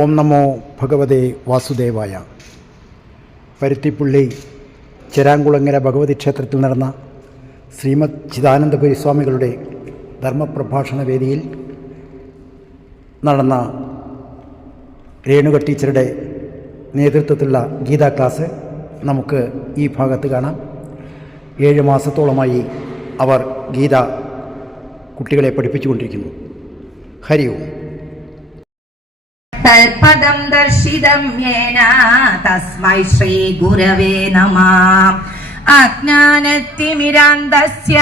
ഓം നമോ ഭഗവതേ വാസുദേവായ. പരുത്തിപ്പുള്ളി ചെരാങ്കുളങ്ങര ഭഗവതി ക്ഷേത്രത്തിൽ നടന്ന ശ്രീമദ് ചിദാനന്ദപുരി സ്വാമികളുടെ ധർമ്മപ്രഭാഷണ വേദിയിൽ നടന്ന രേണുക ടീച്ചറുടെ നേതൃത്വത്തിലുള്ള ഗീതാ ക്ലാസ് നമുക്ക് ഈ ഭാഗത്ത് കാണാം. 7 മാസത്തോളമായി അവർ ഗീത കുട്ടികളെ പഠിപ്പിച്ചുകൊണ്ടിരിക്കുന്നു. ഹരി ഓം. തൽപദം ദർശിതം യേന തസ്മൈ ശ്രീ ഗുരവേ നമഃ. അജ്ഞാനതിമിരാന്തസ്യ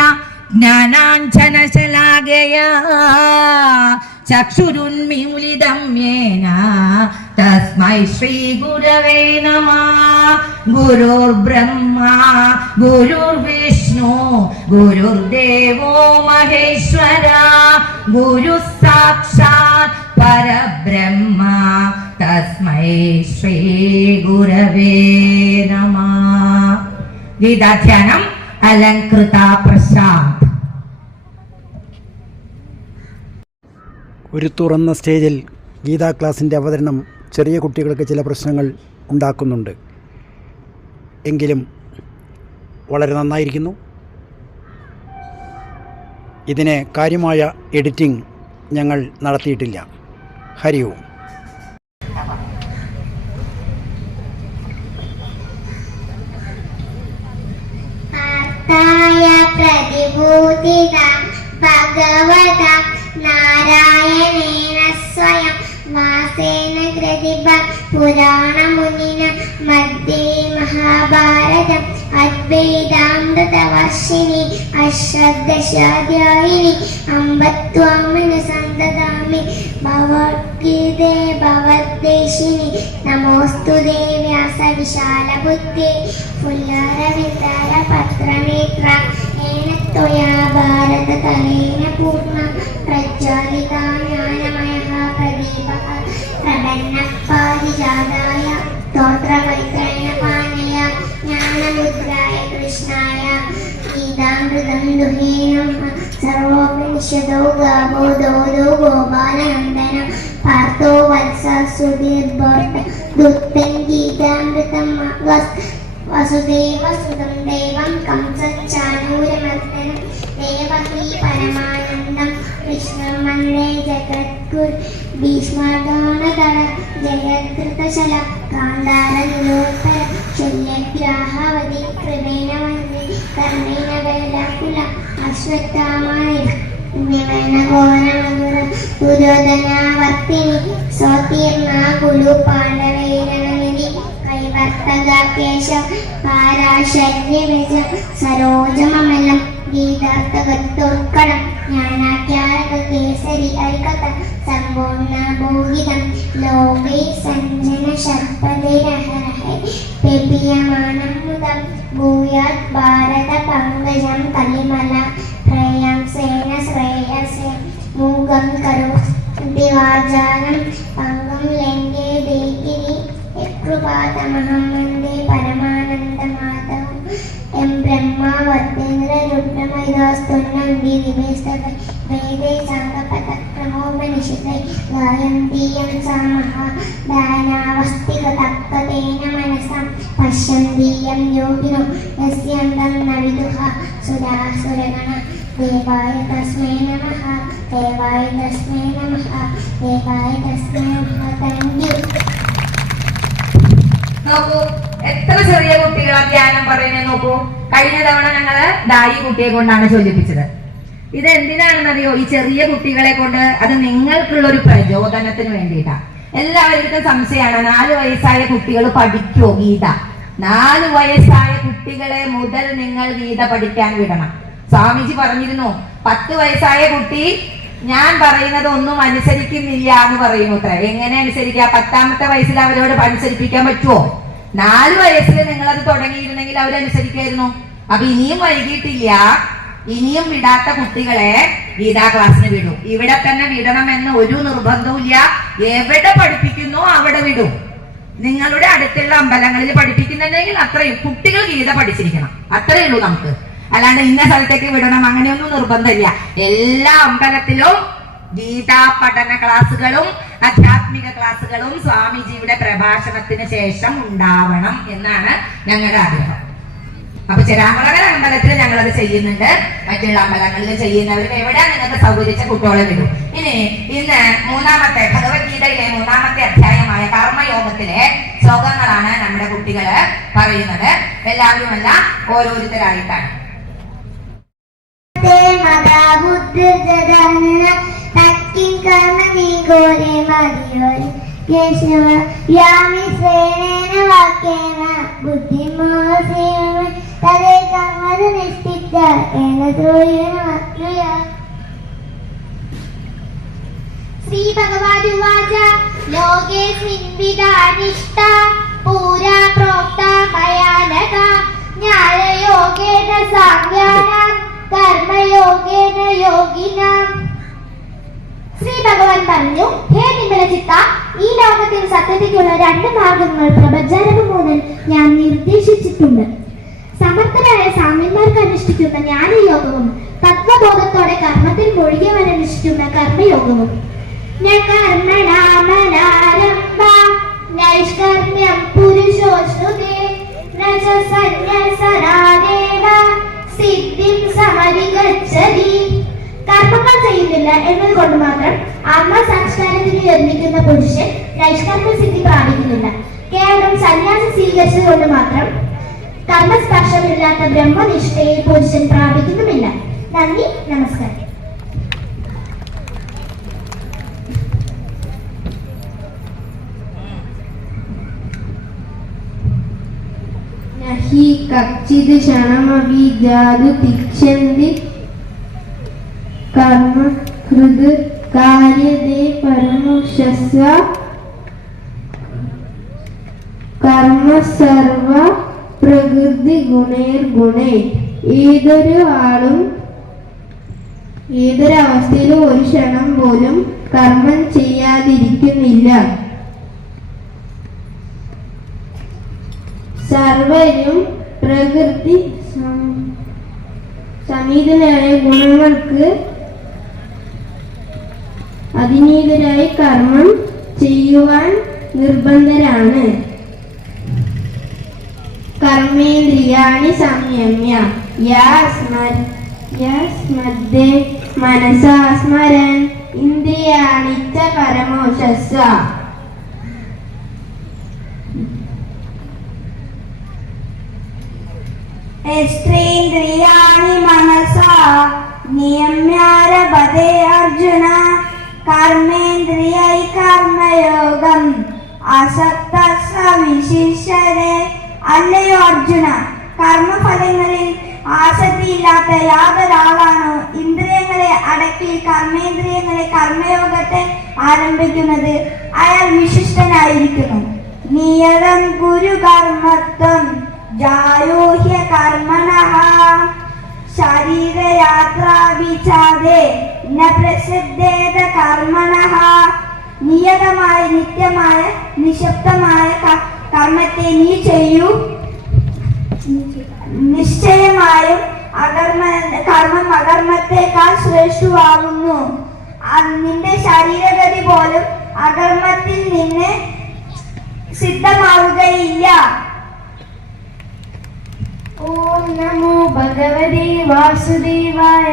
ജ്ഞാനാഞ്ജനശലാകയാ ചക്ഷുരുന്മീലിതം യേന തസ്മൈ ശ്രീ ഗുരവേ നമഃ. ഗുരുർബ്രഹ്മാ ഗുരുർവിഷ്ണു ഗുരുർദേവോ മഹേശ്വര ഗുരു സാക്ഷാത് പരബ്രഹ്മ തസ്മൈ ശ്രീ ഗുരവേ നമഃ. ഗീതാധ്യാനം അലങ്കൃത പ്രസാദ്. ഒരു തുറന്ന സ്റ്റേജിൽ ഗീതാ ക്ലാസിൻ്റെ അവതരണം ചെറിയ കുട്ടികൾക്ക് ചില പ്രശ്നങ്ങൾ ഉണ്ടാക്കുന്നുണ്ട്. എങ്കിലും വളരെ നന്നായിരിക്കുന്നു. ഇതിന് കാര്യമായ എഡിറ്റിംഗ് ഞങ്ങൾ നടത്തിയിട്ടില്ല. ഹരി ഓം. ഭഗവത നാരായണേന സ്വയം വാസേന കൃതിഭ പുരാണമുനിന മധ്യേ മഹാഭാരതം അദ്വൈതാമൃതവർഷിണി അശ്രദ്ധശാധ്യായിനി അമ്പത്വാമനുസന്തതാമി ഭഗവദ്ഗീതേ ഭഗവദ്ദേശിനി നമോസ്തുതേ വ്യാസ വിശാലബുദ്ധേ ഫുല്ലാരവിന്ദാര പത്രനേത്ര ഏന ത്വയാ ഭാരതതലേന പൂർണ്ണ പ്രജ്വാലിതാ ജ്ഞാനമയഃ പ്രദീപഃ പ്രപന്നഃ പാരിജാതായ സ്തോത്രമൈത്രേണ പാനയ ജ്ഞാനമുദ്രായ കൃഷ്ണായ ഗീതാമൃതം ദുഹീനം സർവോപനിഷദോ ഗാവോ ദോദോ ഗോപാലനന്ദനം പാർത്ഥോ വത്സ സുധീർഭോർത്ത ദുഃഖം ഗീതാമൃതം വസുദേവസുതം ദേവം കംസച്ചാനൂരമർദ്ദനം ദേവകീ പരമാനന്ദം കൃഷ്ണം വന്ദേ ജഗദ്ഗുരു ഭീഷ്മദോണദള ജയദ്രുതശല കാന്താര നിലോത്തര ശല്യഗ്രാഹവതി കൃപേണ വന്ദേ കർണേന വേലാകുല അശ്വത്ഥാമായ ഘോരമധുര ദുര്യോധനാവർത്തിനി സ്വതീർണ കുലു പാണ്ഡവൈരണനിധി കൈവർത്തകാകേശ പാരാശര്യവിജ സരോജമമലം ഗീതാർത്ഥകത്തോത്കളം ജ്ഞാനാഖ്യാരക കേസരി അരികഥ സമ്പൂർണ്ണ ഭൂഹിതം ലോകൈ സഞ്ജന ശർപ്പതിരഹരഹേ പെപിയമാനം മുദം ഭൂയാത് ഭാരത പങ്കജം കലിമല പ്രേയംസേന ശ്രേയസേ മൂകം കരോതി വാചാലം പങ്കം ലംഘേ ദേഹിനി യത്കൃപാതമഹം വന്ദേ പരമാനന്ദമാധവം എം ബ്രഹ്മാവർത്തേന്ദ്ര രുദ്രമൈതാസ്തുന്നം ദിദിവേസ്തവ വേദേ സാംഗപതക്രമോപനിഷദൈ ഗായന്തീയം സാമഹ ദാനാവസ്തികതക്തേന മനസാം പശ്യന്തീയം യോഗിനോ യസ്യന്തം ന വിദുഃ സുരാസുരഗണ ദേവായ തസ്മൈ നമഃ ദേവായ തസ്മൈ നമഃ ദേവായ തസ്മൈ നമഃ. Thank you. നോക്കൂ, എത്ര ചെറിയ കുട്ടികളാ ധ്യാനം പറയുന്നത് നോക്കൂ. കഴിഞ്ഞ തവണ ഞങ്ങള് ദായി കുട്ടിയെ കൊണ്ടാണ് ചൊല്ലിപ്പിച്ചത്. ഇത് എന്തിനാണെന്നറിയോ? ഈ ചെറിയ കുട്ടികളെ കൊണ്ട് അത് നിങ്ങൾക്കുള്ള ഒരു പ്രചോദനത്തിന് വേണ്ടിയിട്ടാ. എല്ലാവർക്കും സംശയമാണ്, 4 വയസ്സായ കുട്ടികൾ പഠിക്കുമോ ഗീത? 4 വയസ്സായ കുട്ടികളെ മുതൽ നിങ്ങൾ ഗീത പഠിക്കാൻ വിടണം. സ്വാമിജി പറഞ്ഞിരുന്നു, 10 വയസ്സായ കുട്ടി ഞാൻ പറയുന്നത് ഒന്നും അനുസരിക്കുന്നില്ല എന്ന് പറയുന്നു. അത്ര എങ്ങനെ അനുസരിക്കുക? 10ാമത്തെ വയസ്സിൽ അവരോട് അനുസരിപ്പിക്കാൻ പറ്റുമോ? 4 വയസ്സിൽ നിങ്ങളത് തുടങ്ങിയിരുന്നെങ്കിൽ അവരനുസരിക്കായിരുന്നു. അപ്പൊ ഇനിയും വൈകിട്ടില്ല. ഇനിയും വിടാത്ത കുട്ടികളെ ഗീതാ ക്ലാസ്സിന് വിടും. ഇവിടെ തന്നെ വിടണമെന്ന് ഒരു നിർബന്ധവും ഇല്ല. എവിടെ പഠിപ്പിക്കുന്നോ അവിടെ വിടും. നിങ്ങളുടെ അടുത്തുള്ള അമ്പലങ്ങളിൽ പഠിപ്പിക്കുന്നുണ്ടെങ്കിൽ അത്രയും കുട്ടികൾ ഗീത പഠിച്ചിരിക്കണം. അത്രയേ ഉള്ളൂ നമുക്ക്. അല്ലാണ്ട് ഇന്ന സ്ഥലത്തേക്ക് വിടണം അങ്ങനെയൊന്നും നിർബന്ധമില്ല. എല്ലാ അമ്പലത്തിലും ഗീതാ പഠന ക്ലാസ്സുകളും ആധ്യാത്മിക ക്ലാസ്സുകളും സ്വാമിജിയുടെ പ്രഭാഷണത്തിന് ശേഷം ഉണ്ടാവണം എന്നാണ് ഞങ്ങളുടെ ആഗ്രഹം. അപ്പൊ ചെരാമളകര അമ്പലത്തിൽ ഞങ്ങളത് ചെയ്യുന്നുണ്ട്. മറ്റുള്ള അമ്പലങ്ങളിൽ ചെയ്യുന്നവരും എവിടെ നിങ്ങൾക്ക് സൗകര്യച്ച കുട്ടികളെ വിടും. ഇനി ഇന്ന് മൂന്നാമത്തെ ഭഗവത്ഗീതയിലെ മൂന്നാമത്തെ അധ്യായമായ കർമ്മയോഗത്തിലെ ശ്ലോകങ്ങളാണ് നമ്മുടെ കുട്ടികള് പറയുന്നത്. എല്ലാവരുമല്ല, ഓരോരുത്തരായിട്ടാണ്. ശ്രീ ഭഗവാനുവാച ലോകേസ്മിൻ വിദാനിഷ്ഠ പൂരാ പ്രോക്ത ഭയാനക ജ്ഞാനയോഗേന സാംഖ്യാനാം കർമ്മയോഗേന യോഗിനാം. ശ്രീ ഭഗവാൻ പറഞ്ഞു, ഹേ നിമലചിത്ത, ഈ ലോകത്തിൽ സത്യതയ്ക്കുള്ള 2 മാർഗങ്ങൾ പ്രപഞ്ചാരംഭം മുതൽ ഞാൻ നിർദ്ദേശിച്ചിട്ടുണ്ട്. സമർത്ഥരായ സാമ്യന്മാർക്ക് അനുഷ്ഠിക്കുന്ന ജ്ഞാനയോഗവും തത്വബോധത്തോടെ കർമ്മത്തിൽ മുഴുകിയവരനുഷ്ഠിക്കുന്ന കർമ്മയോഗവും. നൈഷ്കർമ്മ്യം പുരുഷോശ്രുതേ നച സന്യസനാദേവ സിദ്ധിം സമധിഗച്ഛതി. കർമ്മങ്ങൾ ചെയ്യുന്നില്ല എന്നതുകൊണ്ട് മാത്രം ആത്മസാക്ഷാത്കാരത്തിന് യത്നിക്കുന്ന പുരുഷൻ നൈഷ്കർമ്മ സിദ്ധി പ്രാപിക്കുന്നില്ല. കേവലം സന്യാസം സ്വീകരിച്ചത് കൊണ്ട് മാത്രം കർമ്മസ്പർശമില്ലാത്ത ബ്രഹ്മനിഷ്ഠയെ പുരുഷൻ പ്രാപിക്കുന്നുമില്ല. നന്ദി, നമസ്കാരം. നഹി കച്ചിത് ക്ഷണമപി ജാതു തിക്ഷന്തി കർമ്മ ഹൃദ് കാര്യതേ പരമോക്ഷസ്യ കർമ്മ സർവ പ്രകൃതി ഗുണേർഗുണേ. ഏതൊരവസ്ഥയിലും ഒരു ക്ഷണം പോലും കർമ്മം ചെയ്യാതിരിക്കുന്നില്ല. സർവരും പ്രകൃതി സമീതനായ ഗുണങ്ങൾക്ക് അതിനീതരായി കർമ്മം ചെയ്യുവാൻ നിർബന്ധരാണ്. കർമ്മേന്ദ്രിയാണി സംയമ്യ യസ്മദ്ദേ മനസാ സ്മരൻ ഇന്ദ്രിയാണി ച പരമോക്ഷസ്യ. യസ്ത്രീന്ദ്രിയാണി മനസാ നിയമ്യാരഭതേ അർജുന കർമ്മേന്ദ്രിയൈ കർമ്മയോഗം അസക്തഃ വിശിഷ്യതേ. അല്ലയോ അർജുന, കർമ്മഫലങ്ങളിൽ ആസക്തിയില്ലാത്ത യാതൊരാളാണോ ഇന്ദ്രിയങ്ങളെ അടക്കി കർമ്മേന്ദ്രിയങ്ങളെ കർമ്മയോഗത്തെ ആരംഭിക്കുന്നത്, അയാൾ വിശിഷ്ടനായിരിക്കുന്നു. നിയതം ഗുരു കർമ്മത്വം ജായോഹ്യ കർമ്മണഃ ശരീരയാത്രാ വിചാദേ ന പ്രസിദ്ധേത കർമ്മണഃ. നിയതമായ നിത്യമായ നിശബ്ദമായ കർമ്മത്തെ നീ ചെയ്യൂ. നിശ്ചയമായും കർമ്മം അകർമ്മത്തെക്കാൾ ശ്രേഷ്ഠമാകുന്നു. നിന്റെ ശരീരഗതി പോലും അകർമ്മത്തിൽ നിന്ന് സിദ്ധമാവുകയില്ല. ഓം നമോ ഭഗവതേ വാസുദേവായ.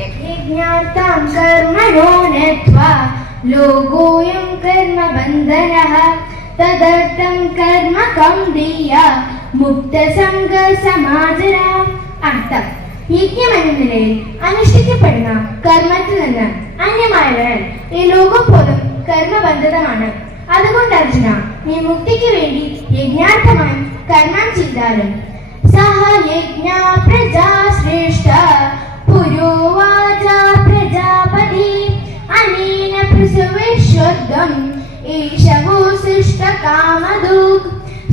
യജ്ഞാർത്ഥം കർമ്മണോ നത്വാ ലോകോയം കർമ്മബന്ധനഃ തദർത്ഥം കർമ്മ കൗന്ദേയ മുക്തസംഗ സമാചര. അർത്ഥം: യജ്ഞം എന്ന നിലയിൽ അനുഷ്ഠിക്കപ്പെടുന്ന കർമ്മത്തിൽ നിന്ന് അന്യമായവരാൽ ഈ ലോകം പോലും കർമ്മബന്ധിതമാണ്. അതുകൊണ്ട് അർജുന, നീ മുക്തിക്ക് വേണ്ടി യജ്ഞാർത്ഥമായി കർമ്മം ചെയ്താലും സഹ യജ്ഞ പ്രജാ ശ്രേഷ്ഠ പുരോവാച പ്രജാപതി അനേന പ്രസവേശ്വദ്ദം ഈശവോ സൃഷ്ട കാമദുഃഖ.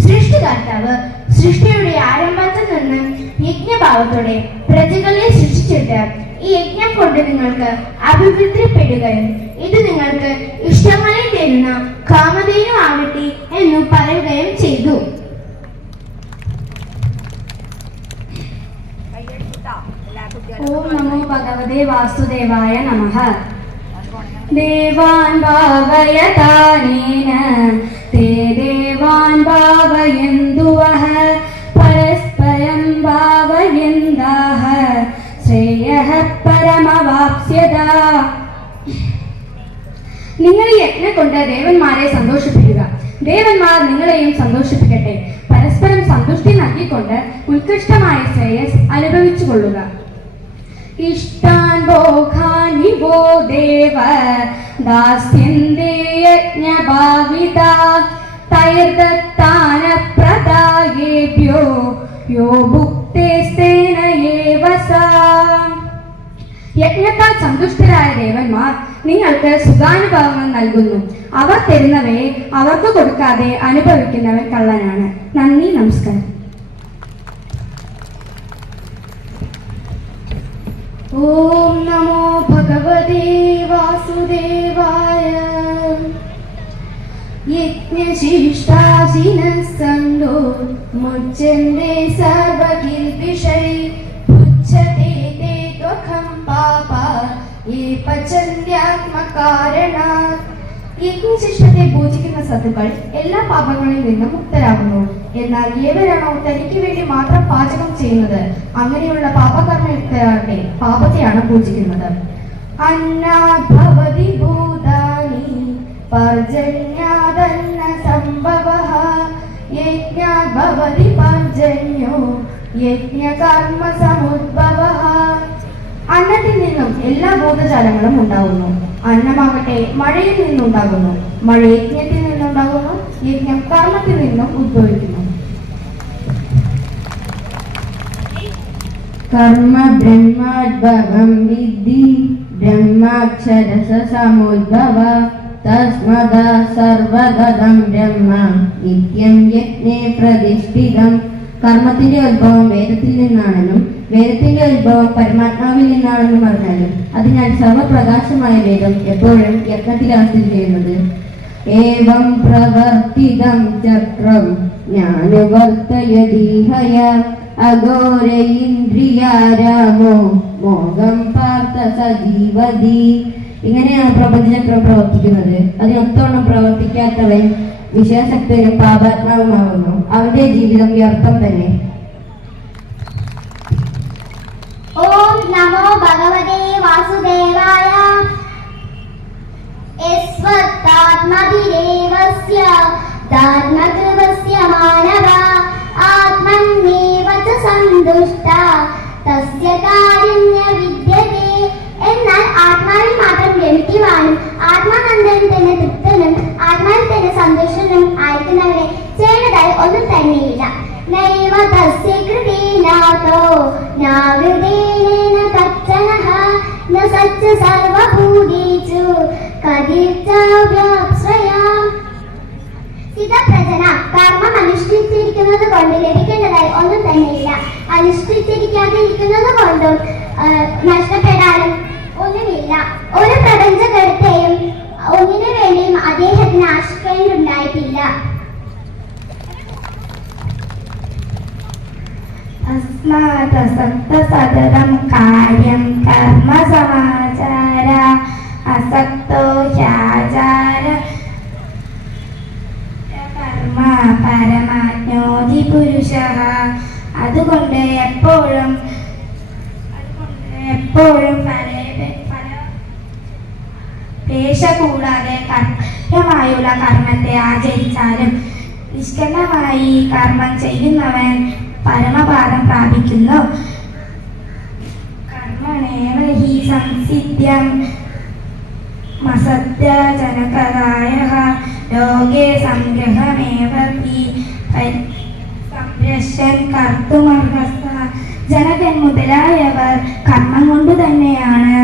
സൃഷ്ടികർത്താവ് സൃഷ്ടിയുടെ ആരംഭത്തിൽ നിന്ന് യജ്ഞഭാവത്തോടെ പ്രജകളെ സൃഷ്ടിച്ചിട്ട് ഈ യജ്ഞം കൊണ്ട് നിങ്ങൾക്ക് അഭിവൃദ്ധിപ്പെടുകയും ഇത് നിങ്ങൾക്ക് ഇഷ്ടങ്ങളെ തരുന്ന കാമധേനു ആവട്ടെ എന്ന് പറയുകയും ചെയ്തു. ഓം നമോ ഭഗവതേ വാസുദേവായ നമഃ. ദേവാൻ ഭാവയതാനേന തേ ദേവാൻ ഭാവയന്തുവഃ പരസ്പരം ഭാവയന്താഃ ശ്രേയഃ പരമവാപ്സ്യത. നിങ്ങൾ ഈ യജ്ഞം കൊണ്ട് ദേവന്മാരെ സന്തോഷിപ്പിക്കുക. ദേവന്മാർ നിങ്ങളെയും സന്തോഷിപ്പിക്കട്ടെ. പരസ്പരം സന്തുഷ്ടി നൽകിക്കൊണ്ട് ഉത്കൃഷ്ടമായ ശ്രേയസ് അനുഭവിച്ചു കൊള്ളുക. ഇഷ്ടാൻ ഭോഗാനി വോ ദേവ ദാസ്യന്തേ യജ്ഞഭാവിതാ തൈർദത്താന പ്രദായേഭ്യോ യോ ഭുക്തേസ്തേന ഏവ സാ. യജ്ഞത്താൽ സന്തുഷ്ടരായ ദേവന്മാർ നിങ്ങൾക്ക് സുഖാനുഭവങ്ങൾ നൽകുന്നു. അവർ തരുന്നവയെ അവർക്ക് കൊടുക്കാതെ അനുഭവിക്കുന്നവൻ കള്ളനാണ്. നന്ദി, നമസ്കാരം. ഓം നമോ ഭഗവതേ വാസുദേവായ. യജ്ഞശിഷ്ടാശിനഃ സന്തോ മുച്യന്തേ സർവകിൽപിഷൈ പുച്ഛതേ തേ ത്വഖം പാപാ യേ പചന്ത്യാത്മകാരണാത്. യജ്ഞശിഷ്ടത്തെ പൂജിക്കുന്ന സത്തുക്കൾ എല്ലാ പാപങ്ങളിൽ നിന്നും മുക്തരാകുന്നു. എന്നാൽ ഏവരാണോ തനിക്ക് വേണ്ടി മാത്രം പാചകം ചെയ്യുന്നത് അങ്ങനെയുള്ള പാപകർമ്മയുക്തരാകട്ടെ പാപത്തെയാണ് പൂജിക്കുന്നത്. അന്നാഭവതി ഭൂതാനി പർജന്യാദന്ന സംഭവഃ യജ്ഞാഭവതി പർജന്യോ യജ്ഞകർമ്മ സമുദ്ഭവഃ. അന്നത്തിൽ നിന്നും എല്ലാ ഭൂതജാലങ്ങളും ഉണ്ടാകുന്നു. അന്നമാകട്ടെ മഴയിൽ നിന്നുണ്ടാകുന്നു. മഴ യജ്ഞത്തിൽ നിന്നുണ്ടാകുന്നു. യജ്ഞം കർമ്മത്തിൽ നിന്നും ഉദ്ഭവിക്കുന്നു. കർമ്മ ബ്രഹ്മോദ്ഭവം വിദ്ധി ബ്രഹ്മാക്ഷരസ സമുദ്ഭവ തസ്മദാ സർവഗതം ബ്രഹ്മ നിത്യം യജ്ഞേ പ്രതിഷ്ഠിതം. കർമ്മത്തിന്റെ ഉത്ഭവം വേദത്തിൽ നിന്നാണെന്നും വേദത്തിന്റെ ഉത്ഭവം പരമാത്മാവിൽ നിന്നാണെന്നും പറഞ്ഞാലും അതിനാൽ സർവപ്രകാശമായ വേദം എപ്പോഴും യജ്ഞത്തിലാണ് സ്ഥിതി ചെയ്യുന്നത്. ഏവം പ്രവർത്തിതം ചക്രം ജ്ഞാനവർത്തയദീഹയ അഘോര ഇന്ദ്രിയാരാമോ മോഹം പാർത്ഥ സജീവതി. ഇങ്ങനെയാണ് പ്രപഞ്ചചക്രം പ്രവർത്തിക്കുന്നത്. അതിനൊത്തോണം പ്രവർത്തിക്കാത്തവൻ വിഷയാസക്തനും പാപാത്മാവുമാകുന്നു. അവന്റെ ജീവിതം വ്യർത്ഥം തന്നെ. ഓം നമോ ഭഗവതേ വാസുദേവായ. യസ്വത്താത്മഭിരേവസ്യ ധാത്മകൃതസ്യ മാനവ ആത്മന്യേവ ച സന്തുഷ്ടഃ തസ്യ കാരുണ്യ വിദ്യതേ. എന്നാൽ ആത്മാവിൽ മാത്രം രമിക്കുവാനും ആത്മാനന്ദൻ തന്നെ തൃപ്തനും ആത്മാവിൽ തന്നെ സന്തുഷ്ടനും ആയിരിക്കുന്നവരെ ചെയ്യുന്നതായി ഒന്നും തന്നെയില്ല. നൈവ തസ്യ കൃതേനാഥോ നാവൃതേന കച്ചനഃ ന സച്ച സർവഭൂതേഷു കതിർച്ചാവ്യാശ്രയാം. സ്ഥിതപ്രജന കർമ്മം അനുഷ്ഠിച്ചിരിക്കുന്നത് കൊണ്ട് ലഭിക്കേണ്ടതായി ഒന്നും തന്നെയില്ല. അനുഷ്ഠിച്ചിരിക്കാതിരിക്കുന്നത് കൊണ്ടും നഷ്ടപ്പെടാനും ഒന്നുമില്ല. ഒരു പ്രപഞ്ചഘടത്തെയും ഒന്നിനു വേണ്ടിയും അദ്ദേഹത്തിന് ആശിക്കേണ്ടുണ്ടായിട്ടില്ല. സതതം കാര്യം കർമ്മ സമാചാര അസക്തോ ഹ്യാചാര കർമ്മ പരമാജ്ഞോതി പുരുഷഃ. അതുകൊണ്ട് എപ്പോഴും പേശ കൂടാതെ കർമ്മമായുള്ള കർമ്മത്തെ ആചരിച്ചാലും നിഷ്കർമ്മമായി കർമ്മം ചെയ്യുന്നവൻ പരമപാദം പ്രാപിക്കുന്നു. കർമ്മണേവ ഹി സംസിദ്ധ്യം മസത്യജനകദായഃ ലോകേ സംഗ്രഹമേവ ഹി സംരക്ഷൻ കർത്തുമർഹസ്ത. ജനകൻ മുതലായവർ കർമ്മം കൊണ്ട് തന്നെയാണ്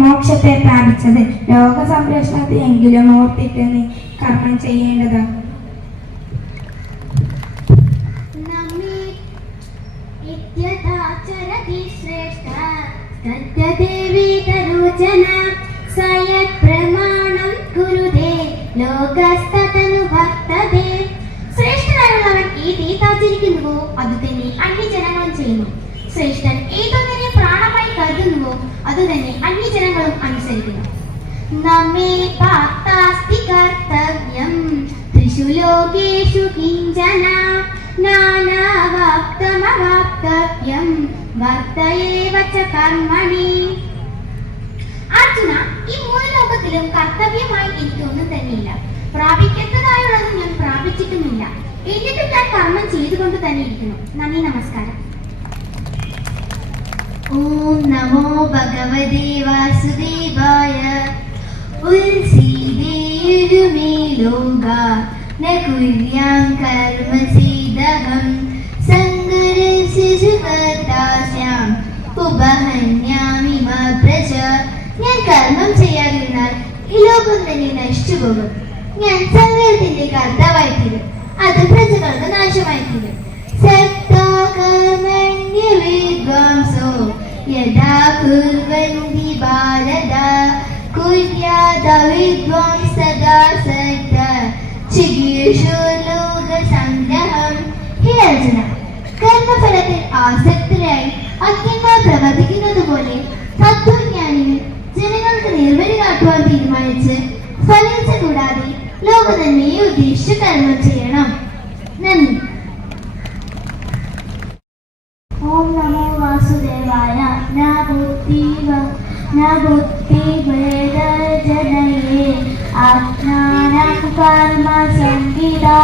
മോക്ഷത്തെ പ്രാപിച്ചത്. ലോക സംരക്ഷണത്തെയെങ്കിലും ഓർത്തിട്ട് നീ കർമ്മം ചെയ്യേണ്ടതാണ്. നമ്മെ ഇത്യഥാചരതി ശ്രേഷ്ഠ തദ്ദേവി തരുജന സയത് പ്രമാണം കുരുതേ ലോകസ്തതനു ഭക്തദേ. ശ്രേഷ്ഠനായുള്ളവൻ ഈ രീതി ആചരിക്കുന്നുവോ അത് തന്നെ അന്യജനങ്ങളും ചെയ്യുന്നു. ശ്രേഷ്ഠൻ ഏതൊന്നിനെ പ്രാണമായി കരുതുന്നുവോ അതുതന്നെ അന്യജനങ്ങളും അനുസരിക്കുന്നു. നമ്മേ ഭക്താസ്തി കർത്തവ്യം ത്രിഷു ലോകേഷു കിഞ്ചന നാനാവക്തമവാപ്തവ്യം വർത്തയേവ ച കർമ്മണി. അർജുന, ഈ മൂന്ന് ലോകത്തിലും കർത്തവ്യമായി എനിക്കൊന്നും തന്നെയില്ല. പ്രാപിക്കേണ്ടതായുള്ളതും ഞാൻ പ്രാപിച്ചിട്ടുമില്ല. എന്നിട്ടും ഞാൻ കർമ്മം ചെയ്തുകൊണ്ട് തന്നെ ഇരിക്കുന്നു. നന്ദി, നമസ്കാരം. ഓം നമോ ഭഗവതേ വാസുദേവായ. ഉത്സീദേയുമേ ലോകാ ന കുര്യാം കർമ്മസേദഹം സംഗരസ്യ സുഖതാസ്യാം ഉപഹന്യാമി മാ പ്രജ. ഞാൻ കർമ്മം ചെയ്യാതിരുന്നാൽ ഈ ലോകം തന്നെ നശിച്ചു പോകും. ഞാൻ സംഗരത്തിന്റെ കർത്താവായി തീരും. അത് പ്രജകൾക്ക് നാശമായി തീരും. സക്തകർമ്മണ്യ വിദ്വാംസോ യഥാ കുർവന്തി ഭാരത കുര്യാദ വിദ്വാംസദാ സക്ത ചികീർഷു ലോക സംഗ്രഹം. ഹേ അർജുന, കർമ്മഫലത്തിൽ ആസക്തരായി അജ്ഞന്മാർ പ്രവർത്തിക്കുന്നത് പോലെ തത്വജ്ഞാനികൾ ജനങ്ങൾക്ക് നിർവഴി കാട്ടുവാൻ തീരുമാനിച്ച് ഫലിച്ച കൂടാതെ ലോകനന്മയെ ഉദ്ദേശിച്ച് കർമ്മം ചെയ്യണം. നന്ദി. ഓം നമോ വാസുദേവായ. ബുദ്ധിഭേദജനയേ അജ്ഞാനം കർമ്മ സംഗീതാ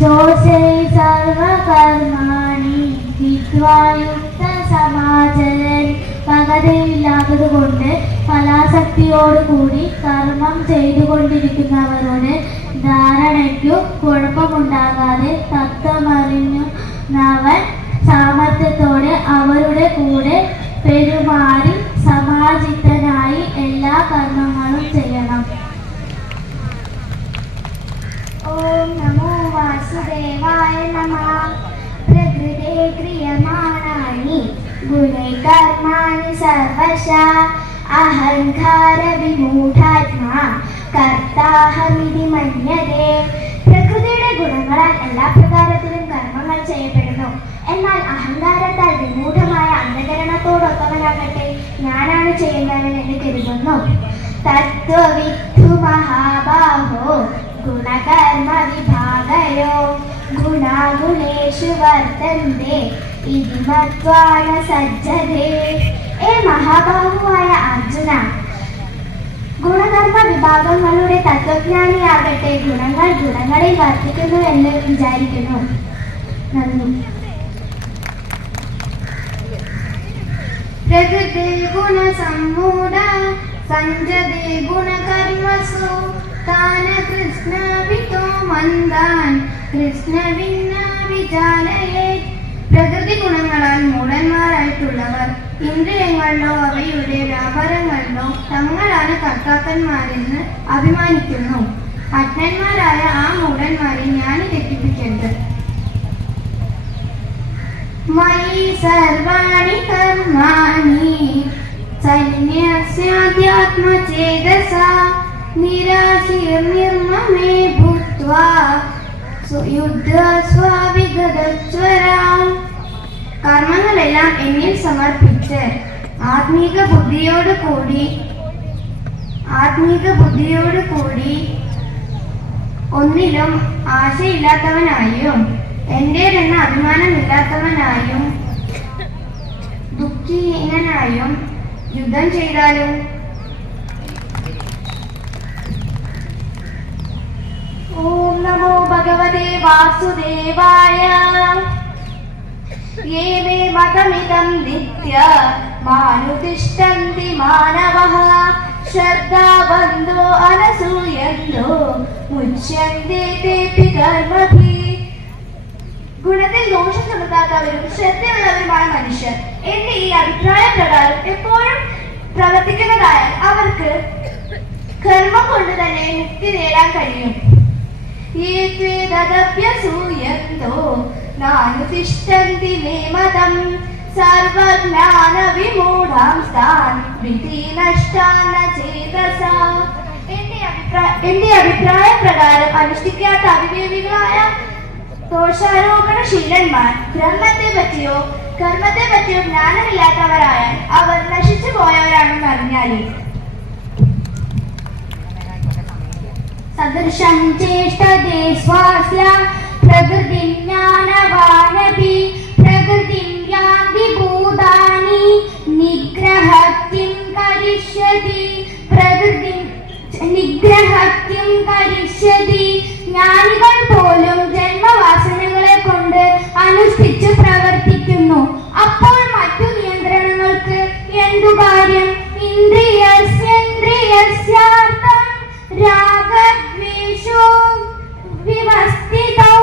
ജോസേ സർവകർമാണി വിദ്വായുക്ത സമാചരൻ. പകതയില്ലാത്തത് കൊണ്ട് ഫലാസക്തിയോടുകൂടി കർമ്മം ചെയ്തുകൊണ്ടിരിക്കുന്നവരോട് ധാരണയ്ക്കു കുഴപ്പമുണ്ടാകാതെ തത്വമറിഞ്ഞവൻ സാമർത്ഥ്യത്തോടെ അവരുടെ കൂടെ പെരുമാറി സമാജിതനായി എല്ലാ കർമ്മങ്ങളും ചെയ്യണം. ഓം നമോ വാസുദേവായ നമഃ. പ്രകൃതേ ക്രിയമാണാനി ഗുണൈ കർമാണി സർവശഃ അഹങ്കാര വിമൂഢാത്മാ കർത്താഹമിതി മന്യതേ. പ്രകൃതിയുടെ ഗുണങ്ങളാൽ എല്ലാ പ്രകാരത്തിലും കർമ്മങ്ങൾ ചെയ്യപ്പെടുന്നു. എന്നാൽ അഹങ്കാരത്താൽ വിമൂഢമായ അന്ധകരണത്തോടൊത്തവനാകട്ടെ ഞാനാണ് ചെയ്യുന്നവൻ എന്ന് കരുതുന്നു. തത്വവിദ്ധു മഹാബാഹോ ഗുണകർമ്മ വിഭാഗയോ ഗുണാഗുണേഷു വർത്തന്തെ ഇതി മത്വാ ന സജ്ജതേ. ഏ മഹാബാഹുവായ അർജുന, ഗുണകർമ്മ വിഭാഗങ്ങളുടെ തത്വജ്ഞാനിയാകട്ടെ ഗുണങ്ങൾ ഗുണങ്ങളിൽ വർത്തിക്കുന്നു എന്ന് വിചാരിക്കുന്നു. നന്ദി. പ്രകൃതി ഗുണസമ്മൂഢ സഞ്ജതേ ഗുണകർമ്മസു താന കൃഷ്ണവിതോ മന്ദാൻ കൃഷ്ണവിന്ന വിചാരയേ. പ്രകൃതി ഗുണങ്ങളാൽ മൂഢന്മാരായിട്ടുള്ളവർ ഇന്ദ്രിയങ്ങളിലോ അവയുടെ വ്യാപാരങ്ങളിലോ തങ്ങളാണ് കർത്താക്കന്മാരെന്ന് അഭിമാനിക്കുന്നു. അജ്ഞന്മാരായ ആ മൂഢന്മാരെ ഞാൻ തെറ്റിപ്പിക്കരുത്. മയി സർവാണി കർമാണി സന്യസ്യാധ്യാത്മചേതസാ നിരാശീർനിർമ്മമേ ഭൂത്വാ യുദ്ധസ്വാവിഗതസ്വരാ. കർമ്മങ്ങളെല്ലാം എന്നിൽ സമർപ്പിച്ച് ആത്മീക ബുദ്ധിയോട് കൂടി ഒന്നിലും ആശയില്ലാത്തവനായും എന്റേതെന്ന അഭിമാനമില്ലാത്തവനായും ദുഃഖീനനായും യുദ്ധം ചെയ്താലും. ഓം നമോ ഭഗവതേ വാസുദേവായ. യേ മേ മതമിദം നിത്യ മാനുതിഷ്ഠന്തി മാനവഃ ശ്രദ്ധാവന്തോ അനസൂയന്തോ മുച്യന്തെ തേപി കർമ്മഭിः. ഗുണത്തിൽ ദോഷം ചുമത്താത്തവരും ശ്രദ്ധയുള്ളവരുമായ മനുഷ്യർ എന്റെ ഈ അഭിപ്രായ പ്രകാരം എപ്പോഴും പ്രവർത്തിക്കുന്നതായാൽ അവർക്ക് കർമ്മം കൊണ്ട് തന്നെ മുക്തി നേടാൻ കഴിയും. നാനുതിഷ്ഠന്തി മേ മതം സർവജ്ഞാന വിമൂഢ പുംസാംസ്താൻ വിധി നഷ്ടാന ചേതസ. എന്റെ അഭിപ്രായപ്രകാരം അനുഷ്ഠിക്കാത്ത അവിവേകികളായ ദോഷാരോപണശീലന്മാർ ബ്രഹ്മത്തെ പറ്റിയോ കർമ്മത്തെ പറ്റിയോ ജ്ഞാനമില്ലാത്തവരായാൽ അവർ നശിച്ചു പോയവരാണെന്ന് അറിഞ്ഞാലേ. സദൃശം ചേഷ്ടതേ സ്വാസ്യ പ്രകൃതിം ജ്ഞാനവാനപി പ്രകൃതിം യാന്തി ഭൂതാനി നിഗ്രഹത്യം കരിഷ്യതി നിഗ്രഹത്യം കരിഷ്യതി. ജ്ഞാനികൾ പോലും ജന്മവാസനകളെ കൊണ്ട് അനുഷ്ഠിച്ചു പ്രവർത്തിക്കുന്നു. അപ്പോൾ മറ്റു നിയന്ത്രണങ്ങൾക്ക് എന്തു കാര്യം? ഇന്ദ്രിയസ്യാർത്ഥം രാഗദ്വേഷോ വിവസ്ഥിതൗ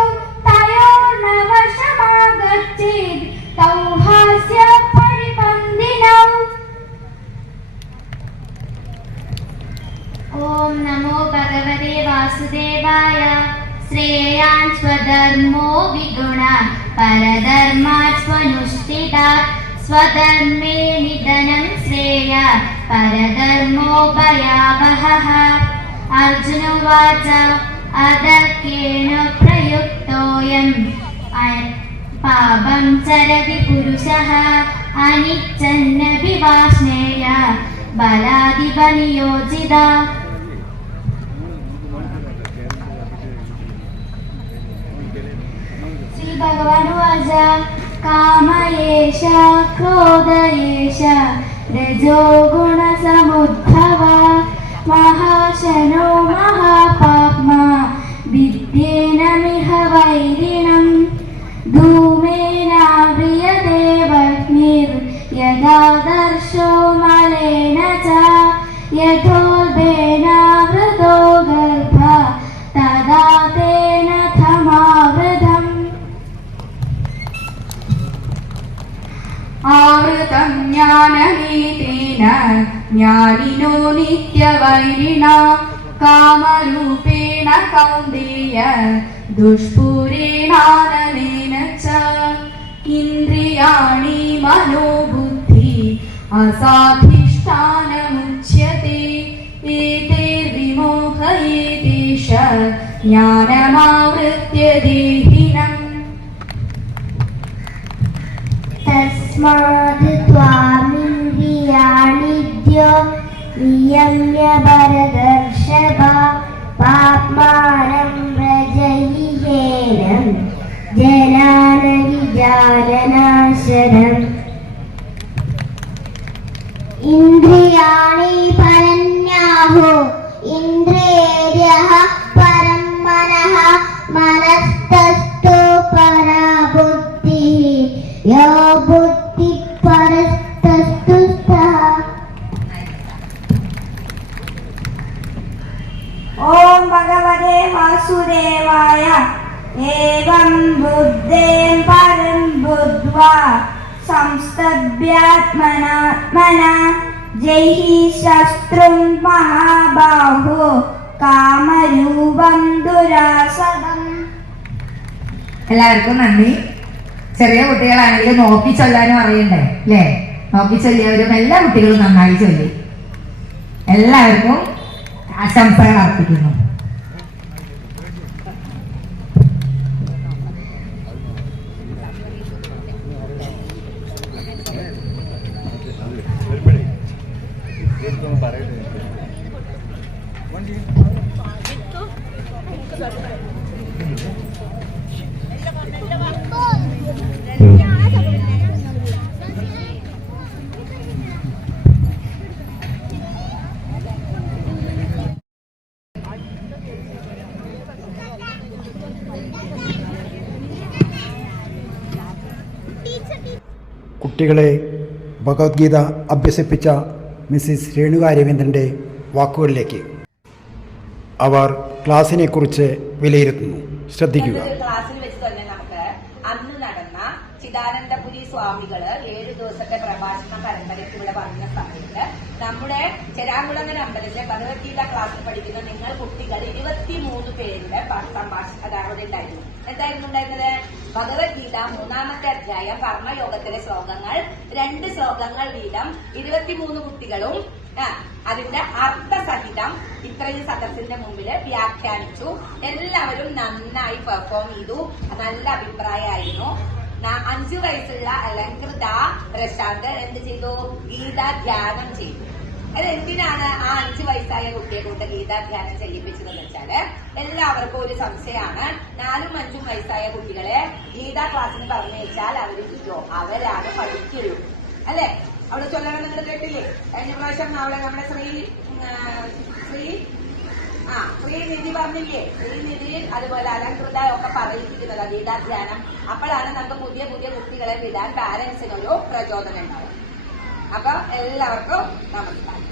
തയോർനവശമാഗച്ഛേത് തൗ ഹാസ്യ പരിപന്ദിനൗ. ഓം നമോ ഭഗവതേ വാസുദേവായ. ശ്രേയാൻ സ്വധർമ്മോ വിഗുണാൻ പരധർമാത് സ്വനുഷ്ഠിതാത് സ്വധർമ്മേ നിധനം ശ്രേയ പരധർമ്മോ ഭയാവഹഃ. അർജുന ഉവാച അദർക്കേണ പ്രയുക്തോയം പാപം ചരതി പുരുഷഃ അനിച്ഛന്നപി വാഷ്ണേയ ബലാധിപ നിയോജിത. ശ്രീ ഭഗവാൻ ഉവാച കാമയേഷ ക്രോധയേഷ രജോ ഗുണസമുദ്ഭവ മഹാശനോ മഹാപാപ്മാ വിദ്യേനമിഹ വൈരിണം ധൂമേനാവ്രിയതേ വഹ്നിർ യഥാദർശോ മലേന ച യഥോൽബേനാവൃതോ ഗർഭ തദാ തേന ധമാവൃതം. ആവൃതം ജ്ഞാനമേതേന ജ്ഞാനിനോ നിത്യവൈരിണ കാമരൂപേണ കൗന്ദേയ ദുഷ്പൂരേണാനലേന ച. ഇന്ദ്രിയാണി മനോബുദ്ധി അസാധിഷ്ഠാനമുച്യത്തെ ഏതൈർവിമോഹയേതേഷ ജ്ഞാനമാവൃത്യ ദേഹിനം. തസ്മാത് ത്വാമിന്ദ്രിയാണിദ്യോ നിയമ്യ ഭരതർഷഭ പാപ്മാനം പ്രജയിഹേനം ജനാന വിജാനനാശനം. ഇന്ദ്രിയാണി പരന്യാഹോ ഇന്ദ്രിയേര്യഃ പരം മനഃ മനസ്തസ്തു പരാ ബുദ്ധിഃ യോ ബുദ്ധി പരസ്തസ്തു സ്ഥഃ. ഓം ഭഗവതേ വാസുദേവായ. ഏവം ബുദ്ധേം പരം ബുദ്ധ്വാ സംസ്തഭ്യാത്മനാത്മനാ ജൈഹി ശസ്ത്രം മഹാബാഹോ കാമരൂപം ദുരാസദം. എല്ലാവർക്കും നന്ദി. ചെറിയ കുട്ടികളാണെങ്കിൽ നോക്കി ചൊല്ലാനും അറിയണ്ടേ അല്ലേ? നോക്കി ചൊല്ലിയവരും എല്ലാ കുട്ടികളും നന്നായി ചൊല്ലി. എല്ലാവർക്കും ആശംസകൾ അർപ്പിക്കുന്നു. കുട്ടികളെ ഭഗവത്ഗീത അഭ്യസിപ്പിച്ച മിസ്സിസ് രേണുക രവീന്ദ്രൻ്റെ വാക്കുകളിലേക്ക്. അവർ ക്ലാസ്സിനെക്കുറിച്ച് വിലയിരുത്തുന്നു. ശ്രദ്ധിക്കുക. ക്ലാസ്സിൽ വെച്ച് തന്നെ നമുക്ക് അന്ന് നടന്ന ചിദാനന്ദപുരി സ്വാമികള് 7 ദിവസത്തെ പ്രഭാഷണ പരമ്പരയ്ക്ക് ഇവിടെ വന്ന സമയത്ത് നമ്മുടെ ചെരാംകുളങ്ങര അമ്പലത്തിലെ ഭഗവത്ഗീത ക്ലാസ്സിൽ പഠിക്കുന്ന നിങ്ങൾ കുട്ടികൾ 23 പേരുടെ സംഭാഷണം ഉണ്ടായിരുന്നു. എന്തായിരുന്നു ഉണ്ടായിരുന്നത്? ഭഗവത്ഗീത 3-ാമത്തെ അധ്യായം കർമ്മയോഗത്തിലെ ശ്ലോകങ്ങൾ 2 ശ്ലോകങ്ങൾ വീതം 23 കുട്ടികളും അതിന്റെ അർത്ഥസഹിതം ഇത്രയും സദസ്സിന്റെ മുമ്പില് വ്യാഖ്യാനിച്ചു. എല്ലാവരും നന്നായി പെർഫോം ചെയ്തു. നല്ല അഭിപ്രായമായിരുന്നു. 5 വയസ്സുള്ള അലങ്കൃത പ്രശാന്ത് എന്ത് ചെയ്തു? ഗീതാധ്യാനം ചെയ്തു. അത് എന്തിനാണ് ആ 5 വയസ്സായ കുട്ടിയെ കൊണ്ട് ഗീതാധ്യാനം ചെയ്യിപ്പിച്ചതെന്ന് വെച്ചാല് എല്ലാവർക്കും ഒരു സംശയമാണ്. 4ഉം 5ഉം വയസ്സായ കുട്ടികളെ ഗീതാ ക്ലാസ്സിന് പറഞ്ഞയച്ചാൽ അവരാണ് പഠിക്കുള്ളൂ അല്ലെ? അവിടെ ചൊല്ലണം നിങ്ങൾ കേട്ടില്ലേ? കഴിഞ്ഞ പ്രാവശ്യം അവിടെ നമ്മുടെ ശ്രീനിധി പറഞ്ഞില്ലേ? ശ്രീനിധി അതുപോലെ അലങ്കൃത ഒക്കെ പറയിപ്പിക്കുന്നത് ഗീതാധ്യാനം. അപ്പോഴാണ് നമുക്ക് പുതിയ പുതിയ കുട്ടികളെ വിടാൻ പാരന്റ്സിനൊരു പ്രചോദനം ഉണ്ടാവും. അപ്പൊ എല്ലാവർക്കും നമസ്കാരം.